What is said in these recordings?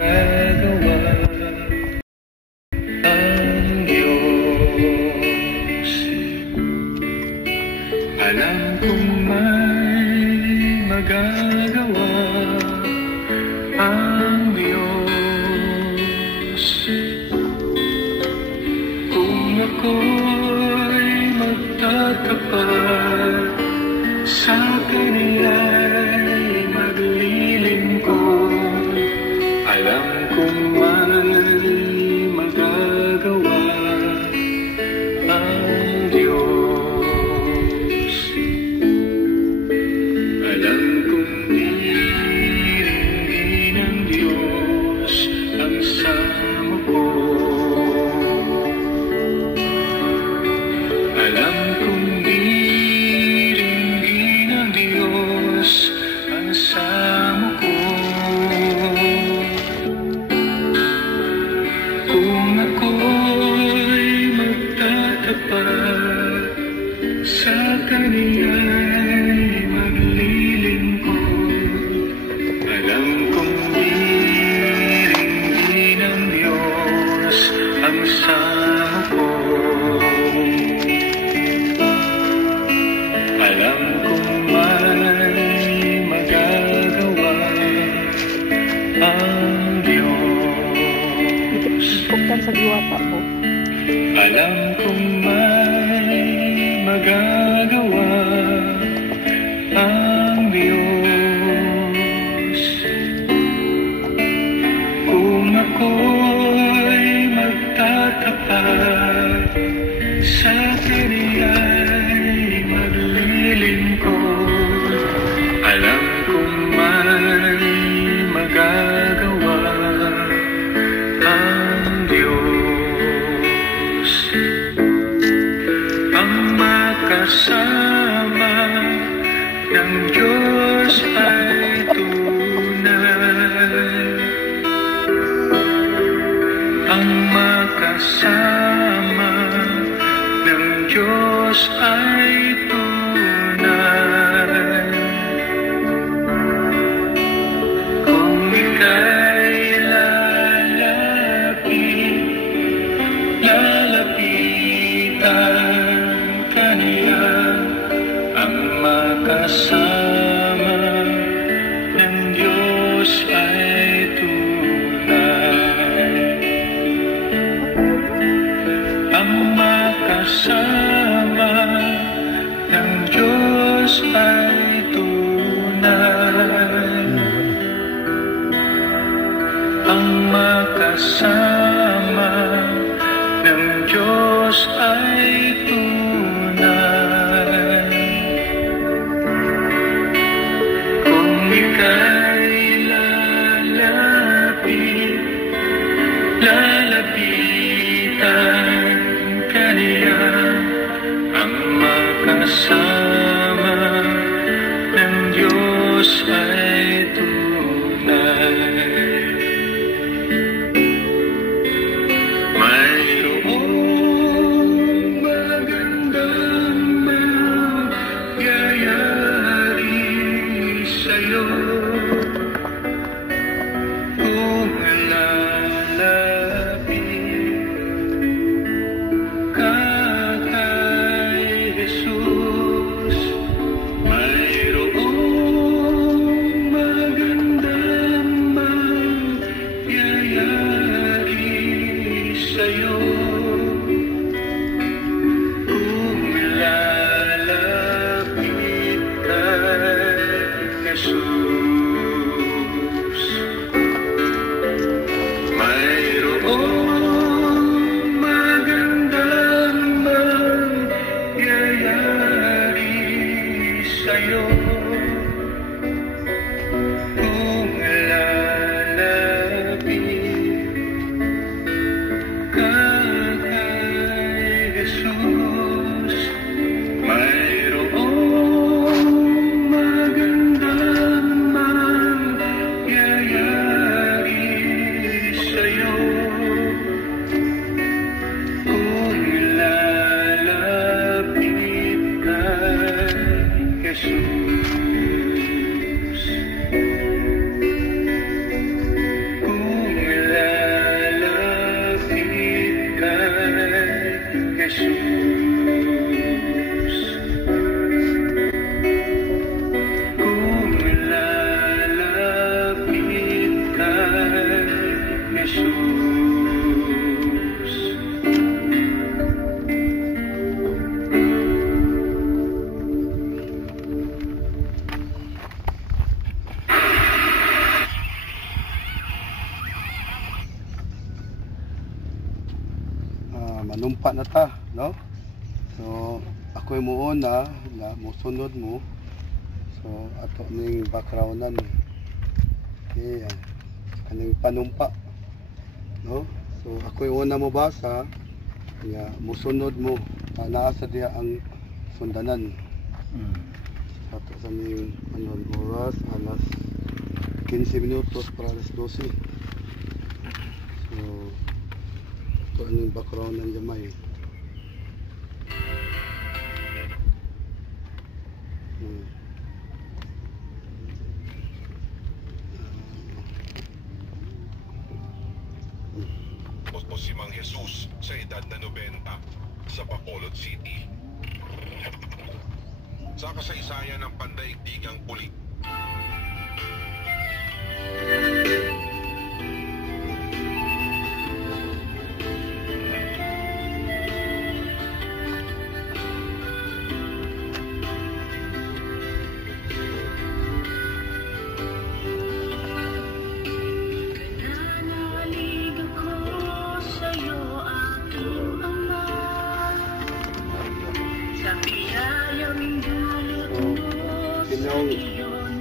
Magawa ang Diyos. Alam kong may magagawa ang Diyos. Kung ako'y magtatapat sa Kaniya'y maglilingkod, alam kong may magagawa ang Diyos. Alam kong diringgin ng Diyos ang samo ko. Alam kong diringgin ng Diyos ang samo ko. Kung ako'y magtatapat sa Kaniya'y maglilingkod, alam kong diringgin ng Diyos ang samo ko. Alam kong may magagawa ang Diyos. Buksan sa diwata po. Alam kong may magagawa ang Diyos. Kung ako'y magtatapat sa Kaniya'y maglilingkod, alam kong may magagawa ang Diyos. Ang makasama ng Diyos ay tunay. Ang makasama ng Diyos ay tunay. Kung ika'y lalapitan ka niya, ang makasama ng Diyos ay tunay. Ang makasama ng Diyos ay tunay. Ang makasama ng Diyos ay tunay. Kung ika'y lalapitan ka niya, ang makasama ng Diyos ay tunay. Mayroong magandang mangyayari sa'yo kung lalapit ka kay Jesus. Mayroong magandang mangyayari sa'yo kung lalapit kay Jesus. Jesus. Manumpa na ta, no? So ako muuna nga musunod mo. So ato ning backgroundan. Okay, kaning panumpa, no? So ako una mo basa nga musunod mo naa sa diha ang sundanan. Ato sa ning oras alas 15 minutos para alas 12. So ito ang background ng gamay. O si Mang Jesus sa edad na 90 sa Bacolod City. Sa kasaysayan ng pandaigdigang pulik.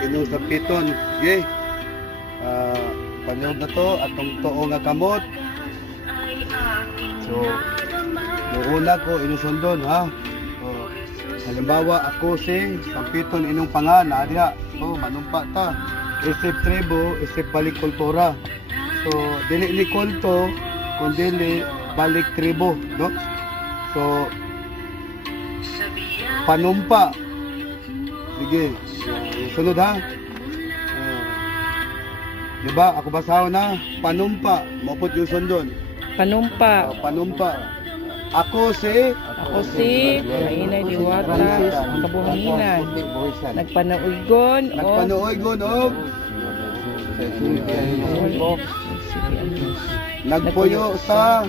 Inong sa piton, okay? Panyog na to, atong tuo nga kamot. So, nuuna ko inusundon, ha? So, halimbawa, ako si Sampiton inong pangan, naadya. So, manumpa ta. Isip tribo, isip balik kultura. So, dili ni kulto, kundi balik tribo, no? So, panumpa. Sige, sunod ha. Diba, ako basaho na. Panumpa, maupot yung sundon. Panumpa. Panumpa. Ako si Mainay Diwata, kabuhanginan. Nagpanuoygon og nagpuyo sa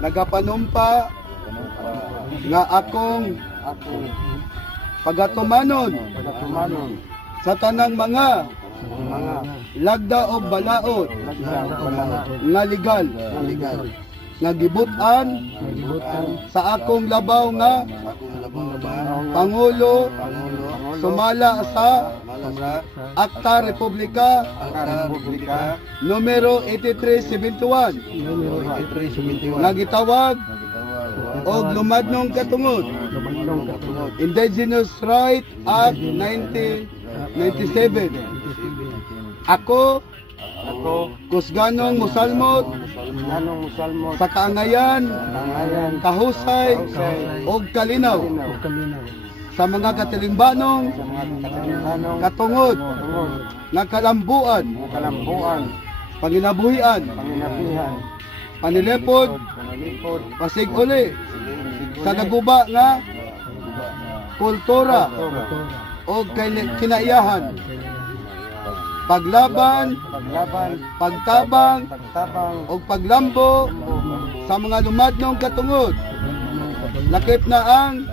nagapanumpa nga akong pagatumanon sa tanang mga lagda o balaod nga legal nga gibutan sa akong labaw nga Pangulo sumala sa Akta Republika numero 8371 nga gitawag og lumadnong katungod Indigenous Right Act 1997. Ako kusganong musalmot sa kaangayan, kahusay ug kalinaw sa mga katilingbanong katungod nga kalambuan, panginabuhian, panilipod, pasiguli sa naguba nga kultura o kinaiyahan, paglaban, pagtabang o paglambo sa mga lumadnong katungod, lakip na ang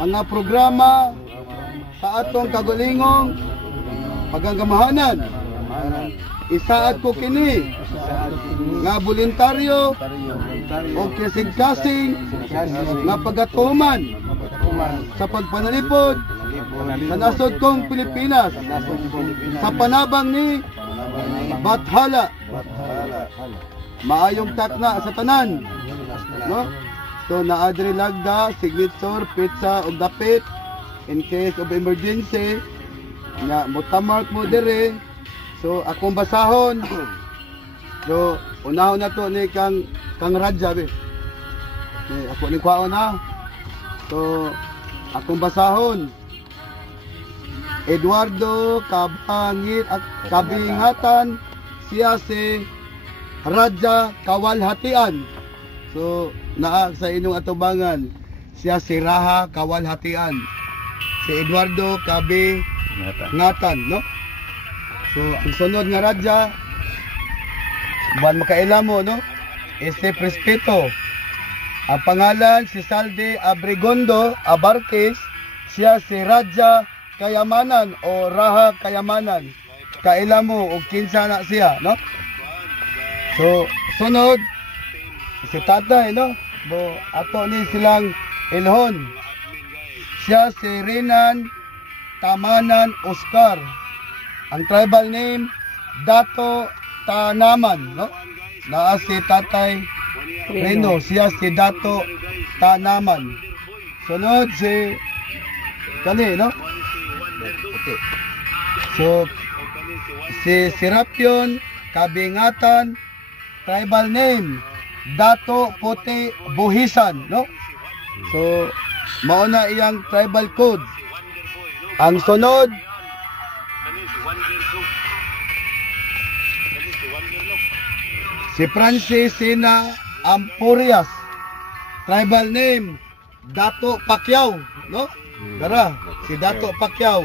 mga programa sa atong kagulingong paggangamahanan. Isaad ko kini nga voluntaryo o kasing-kasing nga pagatuman sa pagpanalipod sa nasod kong Pilipinas sa panabang ni Bathala. Maayong takna sa tanan, no? So naadri lagda signature pizza og dapit in case of emergency nga mutamark mo dire. So akong basahon. So unahon na to ni kang Radja be. Ako ni kwaon na. So akong basahon. Eduardo Kabingatan siya si Radja Kawalhatian. So naa sa inyong atubangan siya si Raha Kawalhatian. Si Eduardo ngatan, no? So, ang sunod nga radya, buwan makaila mo, no? Ese Prespeto. Ang pangalan, si Salde Abregondo Abartes, siya si Radya Kayamanan o Raha Kayamanan. Kaila mo, o kinsa na siya, no? So, sunod, si tatay, no? Bo, ato ni silang Ilhon. Siya si Renan Tamanan Oscar. Ang tribal name, Dato Tanaman, no? Naa si tatay Reno, siya si Dato Tanaman. Sunod si kani, no? So, si Serapion Kabingatan, tribal name, Dato Puti Buhisan, no? So, mauna iyang tribal code. Ang sunod, si Francis Sina Ampurias, tribal name, Dato Pacquiao, no? Tara, si Dato Pacquiao.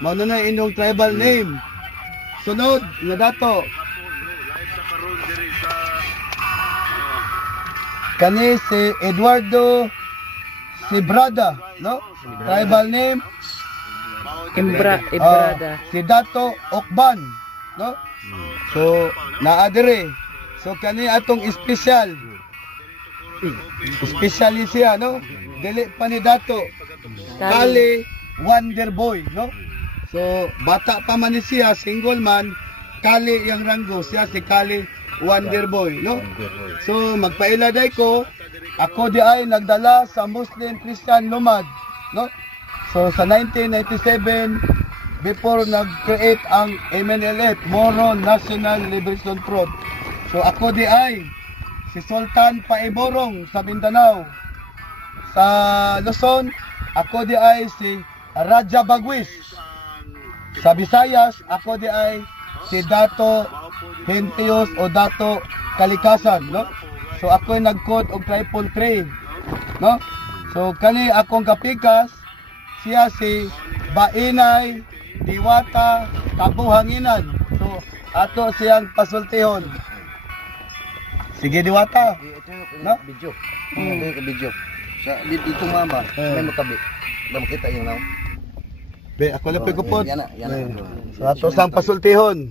Mauna na inyong tribal name. Sunod, nga Dato. Kani si Eduardo Sibrada, no? Tribal name, Ibrada. si Dato Okban, no? So, naadere. So, kani atong special. Specially siya, no? Dili pa ni Dato. Kali Wonder Boy, no? So, bata pa man ni siya, single man, Kali yang ranggo, siya si Kali Wonder Boy, no? So, magpailaday ko, ako di ay nagdala sa Muslim Christian Lumad, no? So, sa 1997, before nag-create ang MNLF, Moro National Liberation Front. So, ako di ay si Sultan Paiborong sa Mindanao. Sa Luzon, ako di ay si Raja Bagwis. Sa Visayas, ako di ay si Dato Hentios o Dato Kalikasan, no? So ako nag-code og 3.3, no? So kani akong kapikas, siya si Bainay Diwata Kabuhanginan. So ato siyang pasultihon. Sige Diwata, no? Video. Ito ka video. Sa dito mama, may makabi. Na makita yung now. Be, ako lang pagkupot. Yan na. So ato sang pasultihon.